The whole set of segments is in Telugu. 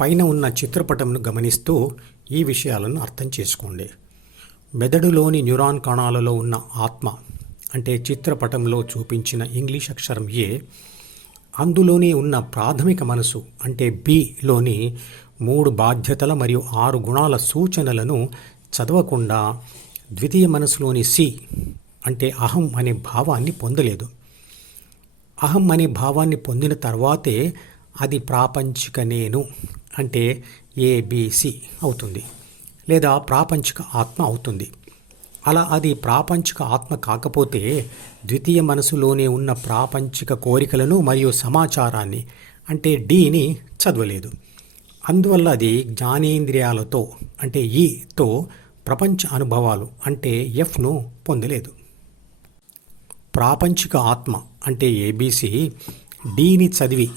పైన ఉన్న చిత్రపటంను గమనిస్తూ ఈ విషయాలను అర్థం చేసుకోండి. మెదడులోని న్యూరాన్ కణాలలో ఉన్న ఆత్మ అంటే చిత్రపటంలో చూపించిన ఇంగ్లీష్ అక్షరం ఏ అందులోనే ఉన్న ప్రాథమిక మనసు అంటే బిలోని మూడు బాధ్యతల మరియు ఆరు గుణాల సూచనలను చదవకుండా ద్వితీయ మనసులోని సి అంటే అహం అనే భావాన్ని పొందలేదు. అహం అనే భావాన్ని పొందిన తర్వాతే అది ప్రాపంచిక నేను అంటే ఏబిసి అవుతుంది. లేదా ప్రాపంచిక ఆత్మ అవుతుంది. అలా అది ప్రాపంచిక ఆత్మ కాకపోతే ద్వితీయ మనసులోనే ఉన్న ప్రాపంచిక కోరికలను మరియు సమాచారాన్ని అంటే డీని చదవలేదు. అందువల్ల అది జ్ఞానేంద్రియాలతో అంటే ఈతో ప్రపంచ అనుభవాలు అంటే ఎఫ్ను పొందలేదు. ప్రాపంచిక ఆత్మ అంటే ఏబీసీ డీని చదివి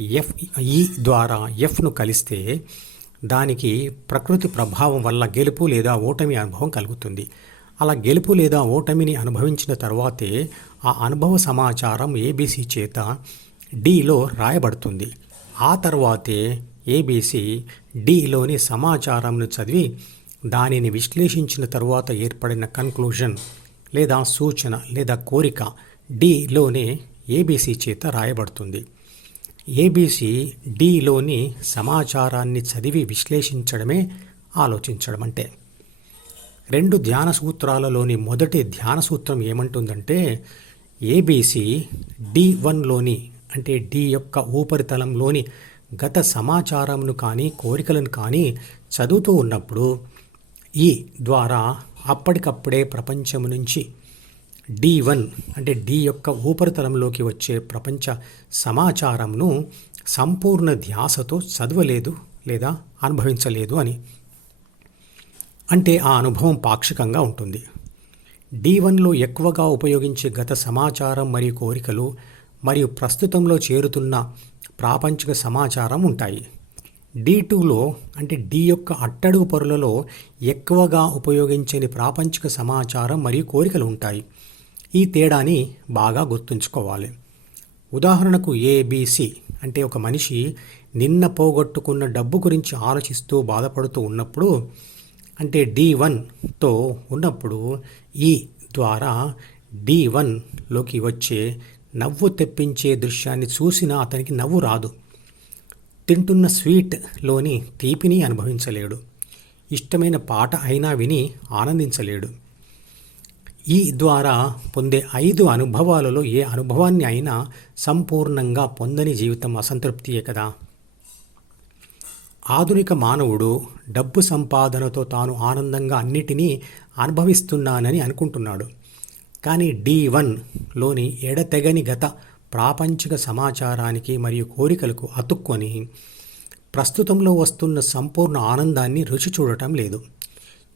ఎఫ్ ఈ ద్వారా ఎఫ్ను కలిస్తే దానికి ప్రకృతి ప్రభావం వల్ల గెలుపు లేదా ఓటమి అనుభవం కలుగుతుంది. అలా గెలుపు లేదా ఓటమిని అనుభవించిన తర్వాతే ఆ అనుభవ సమాచారం ఏబీసీ చేత డిలో రాయబడుతుంది. ఆ తర్వాతే ఏబీసీ డిలోని సమాచారంను చదివి దానిని విశ్లేషించిన తరువాత ఏర్పడిన కన్క్లూజన్ లేదా సూచన లేదా కోరిక డిలోనే ఏబీసీ చేత రాయబడుతుంది. ఏబీసీ డిలోని సమాచారాన్ని చదివి విశ్లేషించడమే ఆలోచించడం అంటే రెండు ధ్యాన సూత్రాలలోని మొదటి ధ్యాన సూత్రం ఏమంటుందంటే ఏబీసీ డి వన్లోని అంటే డి యొక్క ఉపరితలంలోని గత సమాచారంను కానీ కోరికలను కానీ చదువుతూ ఉన్నప్పుడు ఈ ద్వారా అప్పటికప్పుడే ప్రపంచం నుంచి డి వన్ అంటే డి యొక్క ఉపరితలంలోకి వచ్చే ప్రపంచ సమాచారంను సంపూర్ణ ధ్యాసతో చదవలేదు లేదా అనుభవించలేదు అని. అంటే ఆ అనుభవం పాక్షికంగా ఉంటుంది. డి వన్లో ఎక్కువగా ఉపయోగించే గత సమాచారం మరియు కోరికలు మరియు ప్రస్తుతంలో చేరుతున్న ప్రాపంచిక సమాచారం ఉంటాయి. డి టూలో అంటే డి యొక్క అట్టడుగు పొరలలో ఎక్కువగా ఉపయోగించని ప్రాపంచిక సమాచారం మరియు కోరికలు ఉంటాయి. ఈ తేడాని బాగా గుర్తుంచుకోవాలి. ఉదాహరణకు ఏబిసి అంటే ఒక మనిషి నిన్న పోగొట్టుకున్న డబ్బు గురించి ఆలోచిస్తూ బాధపడుతూ ఉన్నప్పుడు అంటే డి వన్తో ఉన్నప్పుడు ఈ ద్వారా డి వన్లోకి వచ్చే నవ్వు తెప్పించే దృశ్యాన్ని చూసినా అతనికి నవ్వు రాదు. తింటున్న స్వీట్లోని తీపిని అనుభవించలేడు. ఇష్టమైన పాట అయినా విని ఆనందించలేడు. ఈ ద్వారా పొందే ఐదు అనుభవాలలో ఏ అనుభవాన్ని అయినా సంపూర్ణంగా పొందని జీవితం అసంతృప్తియే కదా. ఆధునిక మానవుడు డబ్బు సంపాదనతో తాను ఆనందంగా అన్నిటినీ అనుభవిస్తున్నానని అనుకుంటున్నాడు. కానీ డి వన్లోని ఎడతెగని గత ప్రాపంచిక సమాచారానికి మరియు కోరికలకు అతుక్కొని ప్రస్తుతంలో వస్తున్న సంపూర్ణ ఆనందాన్ని రుచి చూడటం లేదు.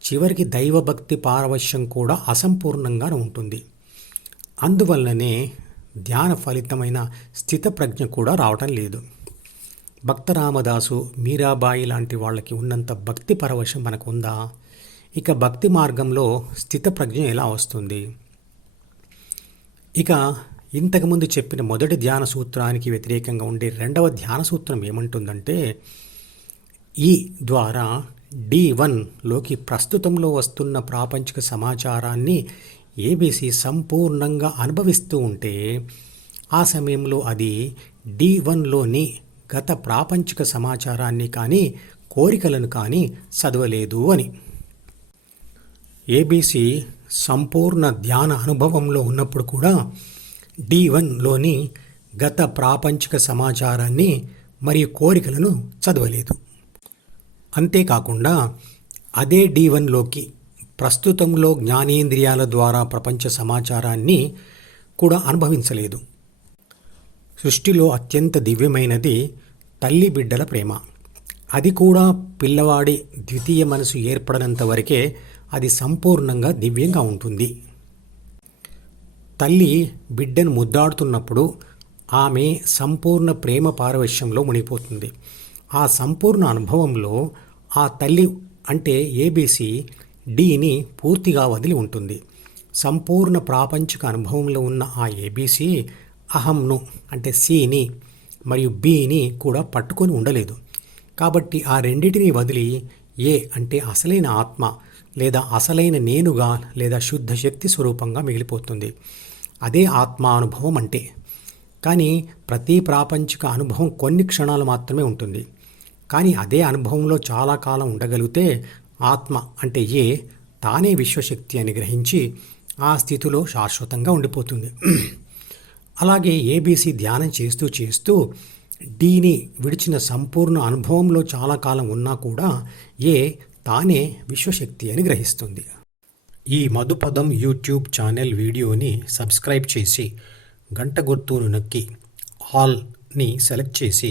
చివరికి దైవభక్తి పారవశ్యం కూడా అసంపూర్ణంగా ఉంటుంది. అందువల్లనే ధ్యాన ఫలితమైన స్థితప్రజ్ఞ కూడా రావటం లేదు. భక్త రామదాసు మీరాబాయి లాంటి వాళ్ళకి ఉన్నంత భక్తి పరవశం మనకు ఉందా ఇక భక్తి మార్గంలో స్థితప్రజ్ఞ ఎలా వస్తుంది? ఇక ఇంతకుముందు చెప్పిన మొదటి ధ్యాన సూత్రానికి వ్యతిరేకంగా ఉండే రెండవ ధ్యాన సూత్రం ఏమంటుందంటే ఈ ద్వారా డి వన్లోకి ప్రస్తుతంలో వస్తున్న ప్రాపంచిక సమాచారాన్ని ఏబీసీ సంపూర్ణంగా అనుభవిస్తూ ఉంటే ఆ సమయంలో అది డి వన్లోని గత ప్రాపంచిక సమాచారాన్ని కానీ కోరికలను కానీ చదవలేదు అని. ఏబీసీ సంపూర్ణ ధ్యాన అనుభవంలో ఉన్నప్పుడు కూడా డి వన్లోని గత ప్రాపంచిక సమాచారాన్ని మరియు కోరికలను చదవలేదు. అంతేకాకుండా అదే డి వన్లోకి ప్రస్తుతంలో జ్ఞానేంద్రియాల ద్వారా ప్రపంచ సమాచారాన్ని కూడా అనుభవించలేదు. సృష్టిలో అత్యంత దివ్యమైనది తల్లి బిడ్డల ప్రేమ. అది కూడా పిల్లవాడి ద్వితీయ మనసు ఏర్పడనంత వరకే అది సంపూర్ణంగా దివ్యంగా ఉంటుంది. తల్లి బిడ్డను ముద్దాడుతున్నప్పుడు ఆమె సంపూర్ణ ప్రేమ పారవశ్యంలో మునిగిపోతుంది. ఆ సంపూర్ణ అనుభవంలో ఆ తల్లి అంటే ఏబీసీ డీని పూర్తిగా వదిలి ఉంటుంది. సంపూర్ణ ప్రాపంచిక అనుభవంలో ఉన్న ఆ ఏబీసీ అహంను అంటే సిని మరియు బిని కూడా పట్టుకొని ఉండలేదు. కాబట్టి ఆ రెండింటిని వదిలి ఏ అంటే అసలైన ఆత్మ లేదా అసలైన నేనుగా లేదా శుద్ధ శక్తి స్వరూపంగా మిగిలిపోతుంది. అదే ఆత్మానుభవం అంటే. కానీ ప్రతి ప్రాపంచిక అనుభవం కొన్ని క్షణాలు మాత్రమే ఉంటుంది. కానీ అదే అనుభవంలో చాలా కాలం ఉండగలిగితే ఆత్మ అంటే ఏ తానే విశ్వశక్తి అని గ్రహించి ఆ స్థితిలో శాశ్వతంగా ఉండిపోతుంది. అలాగే ఏబీసీ ధ్యానం చేస్తూ చేస్తూ డీని విడిచిన సంపూర్ణ అనుభవంలో చాలా కాలం ఉన్నా కూడా ఏ తానే విశ్వశక్తి అని గ్రహిస్తుంది. ఈ మధుపదం యూట్యూబ్ ఛానల్ వీడియోని సబ్స్క్రైబ్ చేసి గంట గుర్తును నొక్కి హాల్ని సెలెక్ట్ చేసి